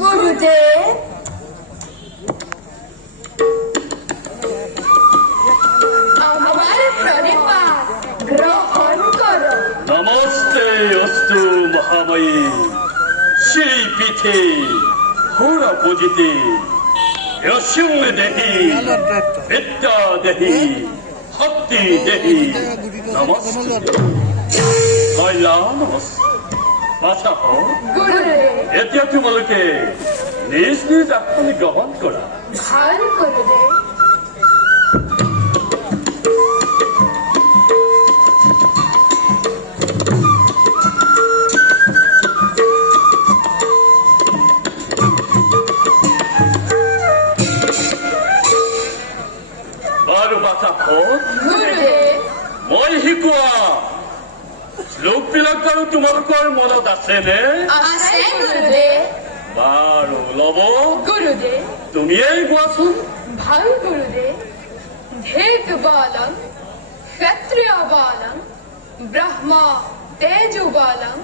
গুরুদেব আমার প্রণিপাত গ্রহণ করো। নমস্তে অস্তু মহাময়ী শ্রীপীঠে ঘোরা পূজিতে যশং দেহি বিদ্যা দেহি ভক্তি দেহি নমস্তে আচ্ছা গুরুদেব এতিয়া তোমালোকে নিজ নিজ আসন গ্রহণ কৰা। ভাল গুৰুদেব। বাৰু বাচা গুৰুদেব মই শিকোৱা শ্লোকবিলাক বাৰু তোমালোকৰ মনত আছেনে? আছে গুৰুদেব। বাৰু লব গুৰুদেব তুমিয়েই কোৱাচোন। ভাল গুৰুদেব। ধেক বালম ক্ষত্ৰিয় balm Brahma Tezu balm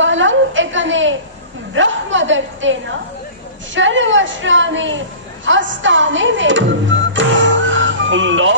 balm একানে ব্ৰহ্মদত্তেন সৰ্বশ্ৰাণি হস্তানে মে। সুন্দৰ